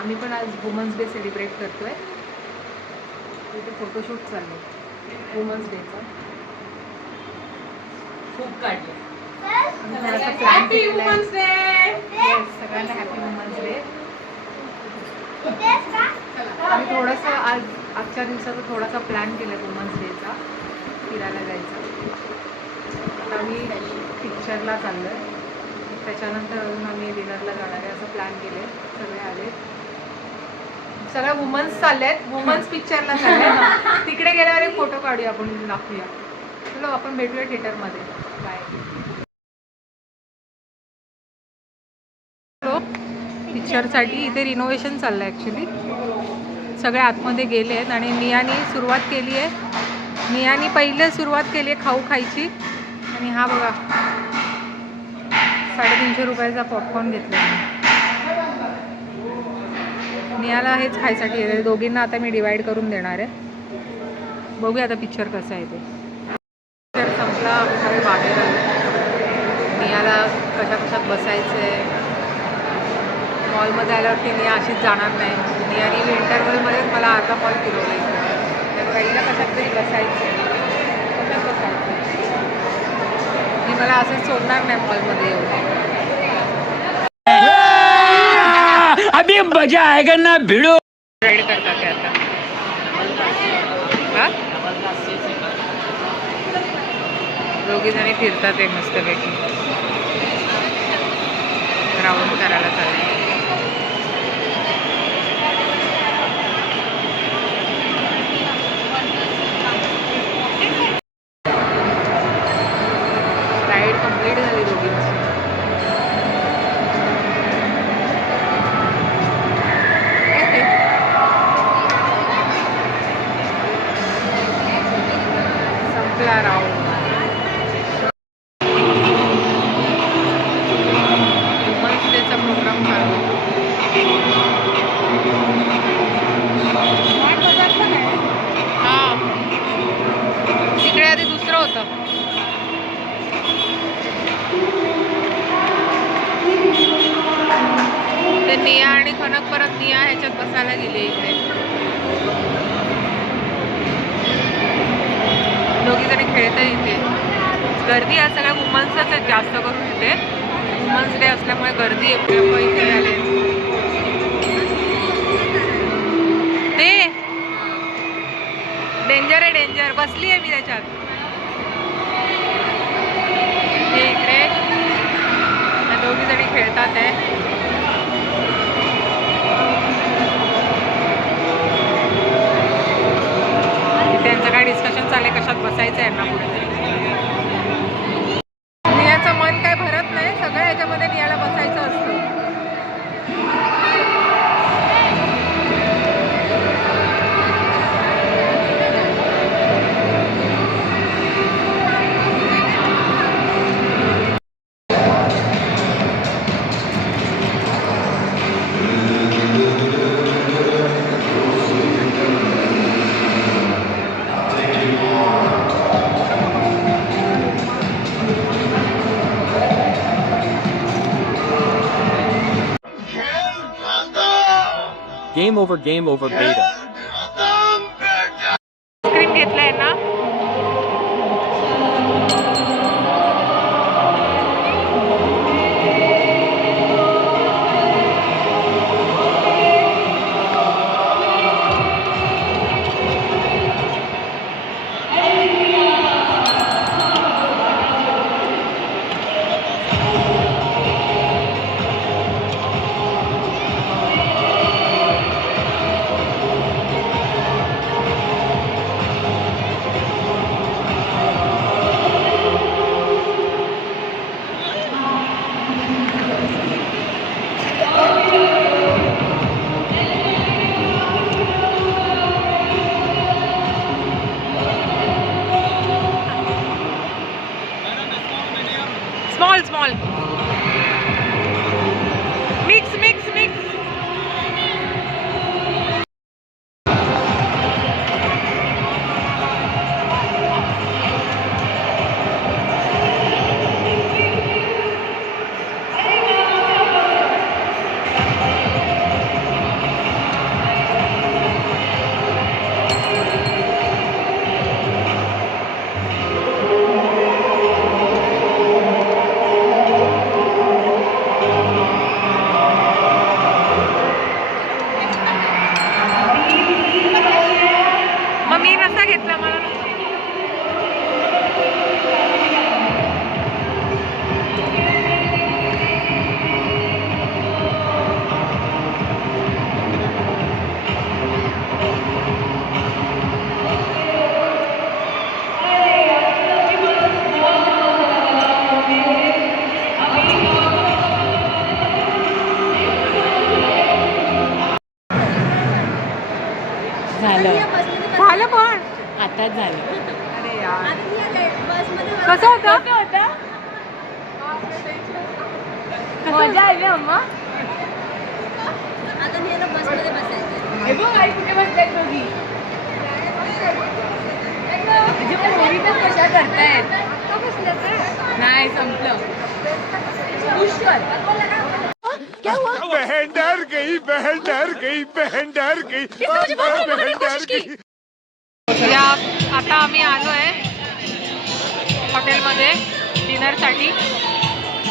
आम्ही पण आज वुमन्स डे सेलिब्रेट करतोय. इथे फोटोशूट चालले वुमन्स डेचा. खूप काढले. थोडासा प्लॅन केलेला आहे. सगळ्यांना हॅपी वुमन्स डे. आम्ही थोडंसं आजच्या दिवसाचा थोडासा प्लॅन केला वुमन्स डेचा, फिरायला जायचा. आता आम्ही पिक्चरला चाललो आहे, त्याच्यानंतर अजून आम्ही डिनरला जाणार आहे असं प्लॅन केलं आहे. सगळे आले, सगळ्या वुमन्स चालले आहेत, वुमन्स पिक्चरला चालले आहेत. तिकडे गेल्यावर एक फोटो काढूया, आपण दाखवूया. चलो आपण भेटूया थिएटरमध्ये. बाय. पिक्चरसाठी इथे रिनोव्हेशन चाललं आहे ॲक्च्युली. सगळे आतमध्ये गेले आहेत आणि मियानी सुरुवात केली आहे. मियानी पहिले सुरुवात केली आहे खाऊ खायची. आणि हा बघा 350 रुपयाचा पॉपकॉर्न घेतला आहे. मियाला हेच खायसाठी आहे. दोघींना आता मी डिवाईड करून देणार आहे. बघूया आता पिक्चर कसं आहे ते. पिक्चर संपला, सगळे बाहेर आले. मियाला कशात बसायचं आहे. मॉलमध्ये आल्यावरती मी अशीच जाणार नाही. मी आणि इंटरव्हलमध्येच मला अर्धा मॉल फिरवलं आहे. तर पहिलं कशात तरी बसायचं, कशात बसायचं. मी मला असंच सोडणार नाही मॉलमध्ये येऊन. अभी मजा आएगा ना भिड़ो. राईड करतात ते आता. हा दोघी जणी फिरतात ते मस्तपैकी. राऊंड करायला चालले. राईड कंप्लीट झाली दोघींची. संपला राऊंड. वुमन्स डेचा प्रोग्राम चालू. हां, तिकडे आधी दुसरं होतं. ते निया आणि खनक परत निया ह्याच्यात बसायला गेले. इकडे दोघी जणी खेळता इथे. गर्दी आज सगळ्या वुमन्सच जास्त करून इथे. वुमन्स डे असल्यामुळे गर्दी आहे इथे आले. ते डेंजर आहे, डेंजर. बसली आहे मी त्याच्यात. हे इकडे दोघी जणी खेळतात आहे. त्यांचं काय डिस्कशन चालू आहे, कशात बसायचं आहे ना पुढे तरी. नियाचं मन काय भरत नाही. सगळं याच्यामध्ये नियाला बसायचं असतं. Game over beta. स्क्रीन घेतलंय ना. Small. Mix. झाली. अरे यार कसं होतं मजा आली अम्मा. आता मी याला बसमध्ये बसायचं. हे बघ आई कुठे बसतायत दोघी. म्हणजे पोरी तर कशा करतायत. नाही संपलं. खुश कर. बहन डर गई, बहन डर गई, बहन डर गई, बहन डर गई. या आता आम्ही आलो आहे हॉटेलमध्ये डिनरसाठी.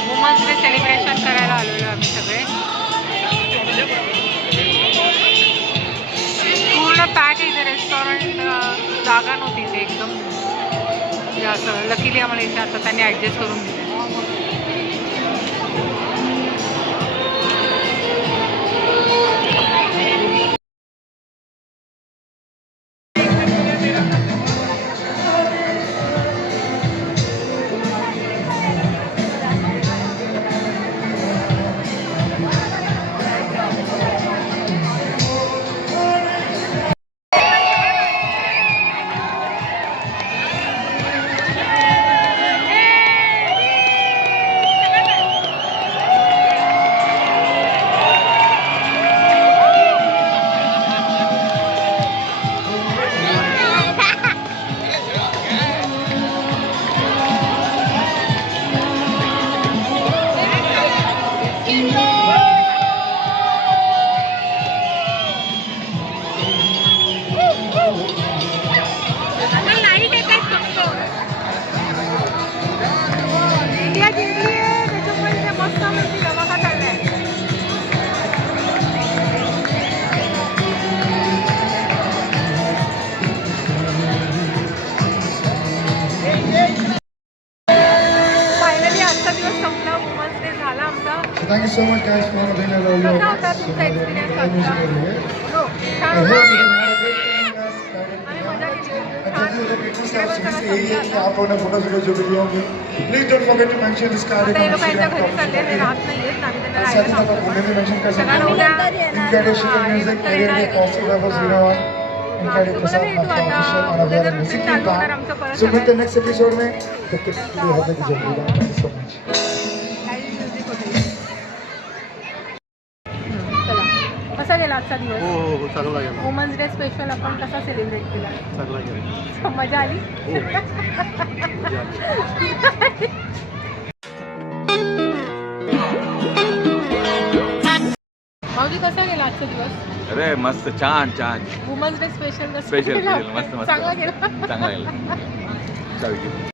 वुमन्स डे सेलिब्रेशन करायला आलेलो आम्ही सगळे. पूर्ण पॅक इथे रेस्टॉरंट, जागा नव्हती इथे एकदम. म्हणजे असं लकीली आम्हाला इथे आता त्यांनी ॲडजस्ट करून दिलं. Thank you so much guys for being along your कसा होता तुमचा एक्सपिरियन्स आजचा? हो, छान I hope you होता. had a great time guys. आम्ही मजा केली. I छान. thank you the greatest इकडे staff पण since सगळं the area समजा. आप अपना फोटो जो वीडियो होंगे. Please don't forget to mention this card आता हे on लोक यांच्या Instagram. घरी चालले, ते राहत नाहीयेत. आम्ही त्यांना और राहायला साथ ही साथ आप सांगतो. उन्हें भी mention कर सकते सगळ्यांना हो. उद्या Incredible music, career में positive levels you know on. Incredible तुम्हाला प्रसाद भेटू आपका आता. official उद्या और जर music चालू की होणार आमचं परत So with the सगळं. next episode में तब तक के लिए होता है जल्दी. Thank you so much. काही music होते. चला, कसा गेला आजचा दिवस? हो चांगला गेला वुमन्स डे स्पेशल आपण कसा सेलिब्रेट केला? चांगला गेला मजा आली? माऊली कसा गेला आजचा दिवस? अरे मस्त छान छान वुमन्स डे स्पेशल स्पेशल मस्त मस्त चांगला गेला. चांगला गेला चालेल.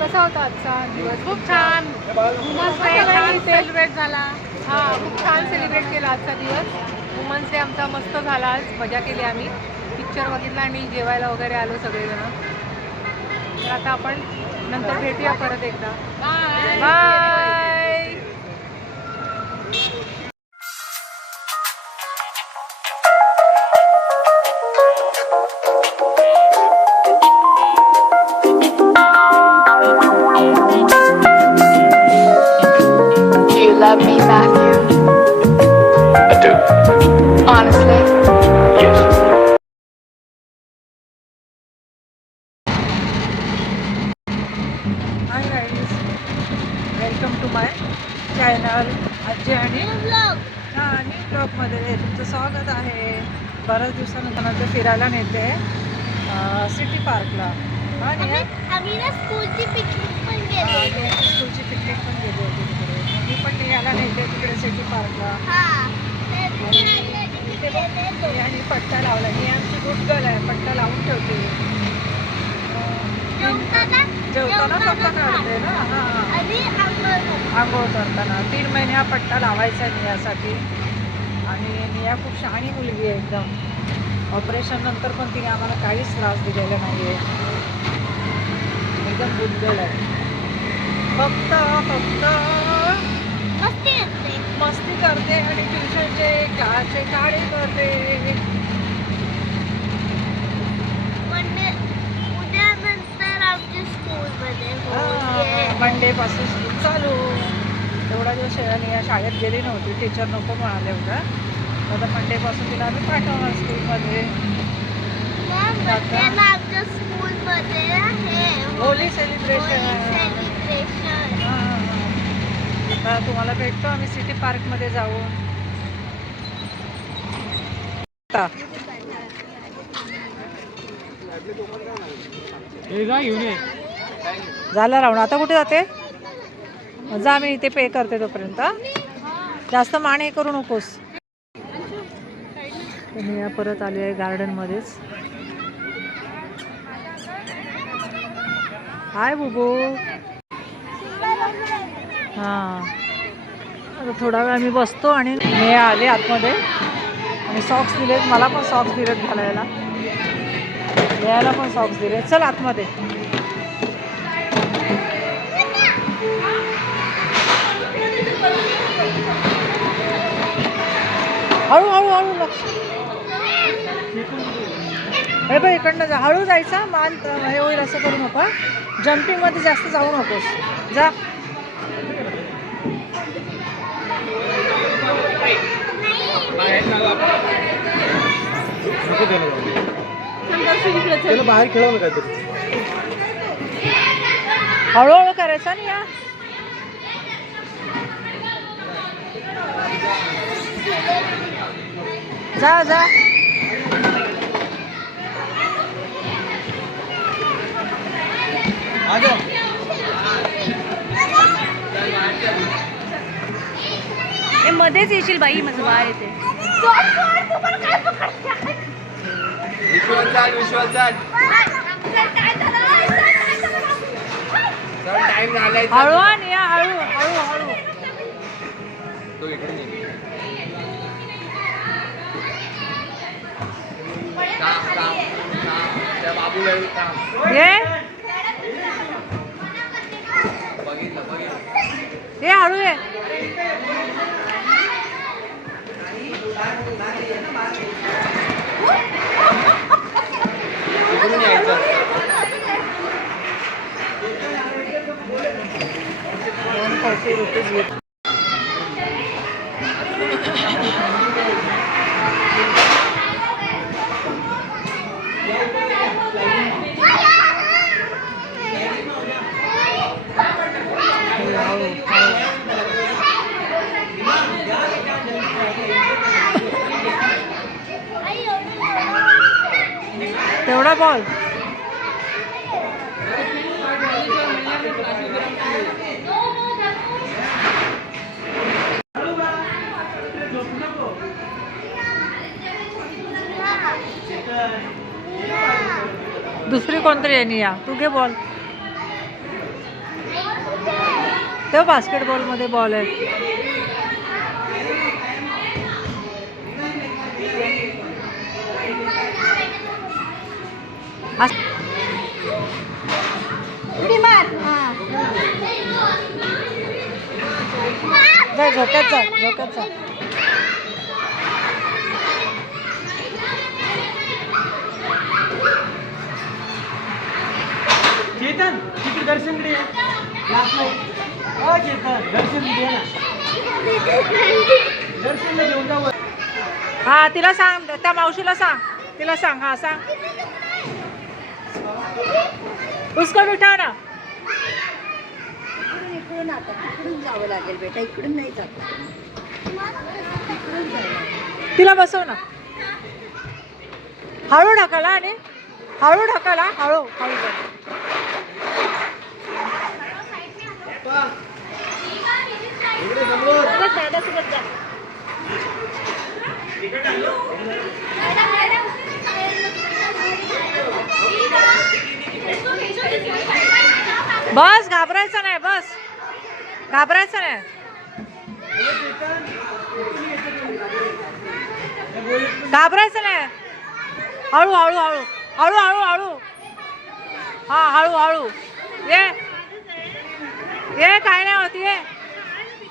कसा होता आजचा दिवस? खूप छान. वुमन्स डे छान छान सेलिब्रेट झाला. हा, खूप छान सेलिब्रेट केला आजचा दिवस. वुमन्स डे आमचा मस्त झाला. आज मजा केली आम्ही. पिक्चर बघितला आणि जेवायला वगैरे आलो सगळेजण. तर आता आपण नंतर भेटूया परत एकदा. Bye. Do you love me, Matthew? I do. Honestly? Yes. Hi guys, welcome to my channel. आजी आणि न्यू ब्लॉगमध्ये तुमचं स्वागत आहे. बऱ्याच दिवसानंतर फिरायला नेते सिटी पार्कला. आणि आम्ही ना स्कूलची पिकनिक पण गेलो. स्कूलची पिकनिक पण गेली होती तिकडे. मी पण निघायला नेते तिकडे सिटी पार्कला. आणि पट्टा लावला. ही आमची गुड गर्ल आहे, पट्टा लावून ठेवते. जेवताना पप्पा काढते ना. हां, आंघोळ करताना 3 महिने हा पट्टा लावायचा नियासाठी. आणि निया खूप शहाणी मुलगी आहे एकदम. ऑपरेशन नंतर पण तिने आम्हाला काहीच त्रास दिलेला नाही आहे. एकदम गुडगल आहे. फक्त मस्ती करते आणि ट्युशनचे क्लासचे काढे करते. उद्यानंतर आमच्या स्कूलमध्ये मंडे पासून स्कूल चालू. एवढा दिवस या शाळेत गेली नव्हती, टीचर नको म्हणाले होत्या. आता मंडेपासून तिला आम्ही पाठवणार स्कूलमध्ये. आमच्या स्कूलमध्ये होली सेलिब्रेशन. आता तुम्हाला भेटतो आम्ही सिटी पार्कमध्ये जाऊन. झालं राहून. आता कुठे जाते? जा, मी इथे पे करते तोपर्यंत. जास्त मान हे करू नकोस. मी या परत आली आहे गार्डनमध्येच. हाय बुबू. हां, आता थोडा वेळ मी बसतो आणि मी आले आतमध्ये आणि सॉक्स दिलेत. मला पण सॉक्स दिलेत घालायला. यायला पण सॉक्स दिलेत. चल आतमध्ये. हळू हळू हळू लक्ष. हे बघ इकडनं जा. हळू जायचा. मान हे होईल असं करू नका. जम्पिंगमध्ये जास्त जाऊ नकोस. जा. त्याला बाहेर खेळवलं काहीतरी. हळूहळू करायचं ना या. जा जा. हे मध्येच येशील बाई, माझं बाळ येते. हळू आणि या. हळू हळू हळू. तो इकडे नाही. त्या बाबूला ये ये. हळू ये. इकडून यायचं. तेवढा बॉल. दुसरी कोणतरी आहे निया. तू घे बॉल. तेव्हा बास्केटबॉलमध्ये बॉल आहे. जा झोक्यात जा. झोक्यात जा. चेतन तिकडे दर्शन दे. चेतन दर्शन दे ना. दर्शन घेऊन जाऊ. हा तिला सांग. त्या मावशीला सांग. तिला सांग. हा सांग. उसको उठा ना. इकडून आता तिकडून जावं लागेल बेटा. इकडून नाही जात. तिला बसव ना. हळू ढकला आणि हळू ढकला. हळू हळू. दादासोबत जा. बस. घाबरायचं नाही. बस. घाबरायचं नाही. घाबरायचं नाही. हळू हळू हळू हळू हळू हळू. हा हळू हळू. ये ये. काय नाही होत. ये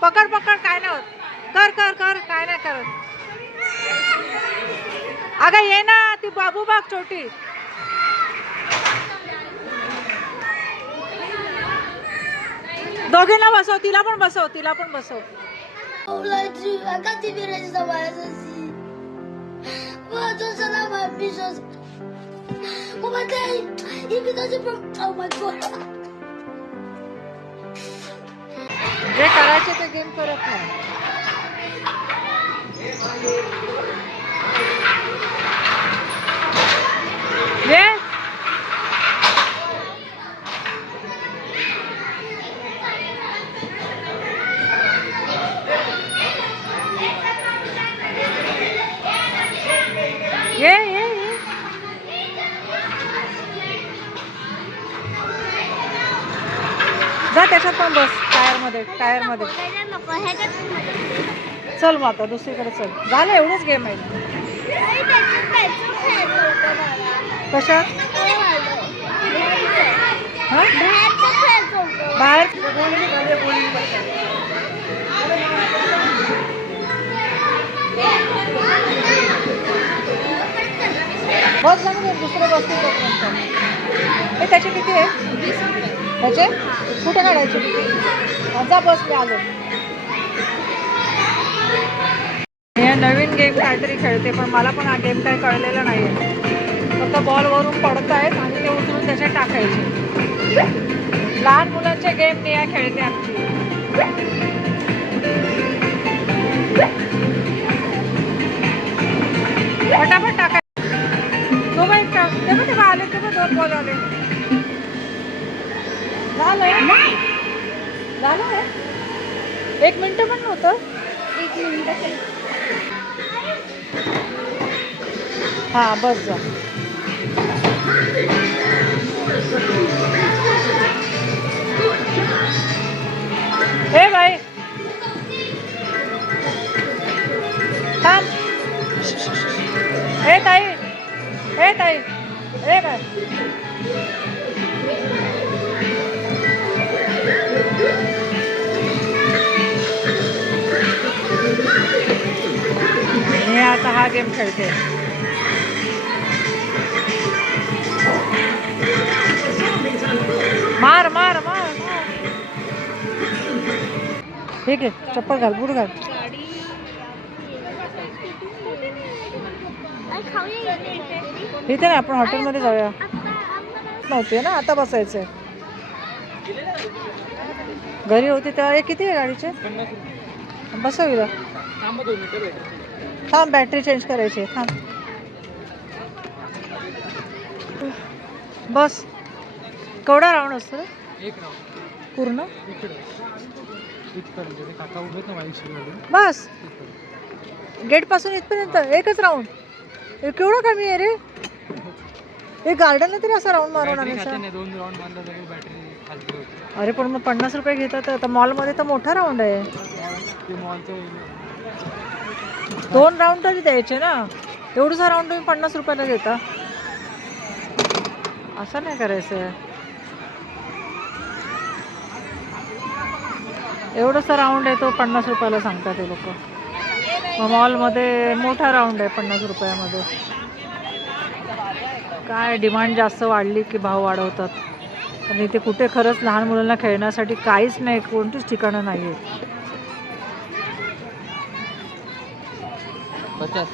पकड पकड. काय नाही होत. कर कर कर. काय नाही करत. अगं ये ना. ती बाबू बाग छोटी. दोघींना बसव, तिला पण बसव, तिला पण बसव. Acá te vienes esa vez así. Bueno, yo la mami, yo. Como te. Y me doy por. Oh my god. जे करायचे ते गेम करत नाही. ये ये ये ये जा त्याच्यात पण बस. टायर मध्ये नको ह्याच्यात चल मग आता दुसरीकडे चल. झालं एवढंच गेम आहे. कशात हा बाहेर बस लागेल दुसरं बसते हे. त्याचे किती आहे? 20 रुपये. त्याचे कुठे काढायचे? जा बस मी आलो. हे नवीन गेम काहीतरी खेळते पण मला पण हा गेम काही कळलेला नाही आहे. फक्त बॉलवरून पडत आहेत आणि ते उचलून त्याच्यात टाकायचे. लहान मुलांचे गेम निया खेळते आमची. फटाफट टाकायचे. तो बाई ते पण तेव्हा आले, तेव्हा 2 बॉल आले. झालं 1 मिनिट पण नव्हतं. 1 मिनिट. हा बस जा. हे बाई थांब. हे ताई, हे ताई, हे काय मी आता हा गेम खेळते. मार मार मार. ठीक आहे चप्पल घाल, बूट घाल. इथे ना आपण हॉटेलमध्ये जाऊया. नव्हते ना आता बसायचंय. घरी होती तेव्हा. किती आहे गाडीचे? बसविला. थांब बॅटरी चेंज करायची. थांब बस. केवढा राऊंड असतो? 1 राऊंड पूर्ण काका उभेत ना बाईक. बस गेट पासून इथपर्यंत 1च राऊंड. केवढं कमी आहे रे. एक गार्डनला तरी असा राऊंड मारून आणायचा. 2 राऊंड मारला तरी बॅटरी खाली होती. अरे पण मग 50 रुपये घेतात. आता मॉलमध्ये तर मोठा राऊंड आहे. ते मॉलचं 2 राऊंड तरी द्यायचे ना. एवढंसा राऊंड तुम्ही 50 रुपयाला देता. असं नाही करायचं. एवढंसा राऊंड आहे तो 50 रुपयाला सांगतात ते लोक. मॉलमध्ये मोठा राऊंड आहे 50 रुपयामध्ये. काय डिमांड जास्त वाढली की भाव वाढवतात. आणि ते कुठे खरंच लहान मुलांना खेळण्यासाठी काहीच नाही, कोणतीच ठिकाणं नाही आहेत. 50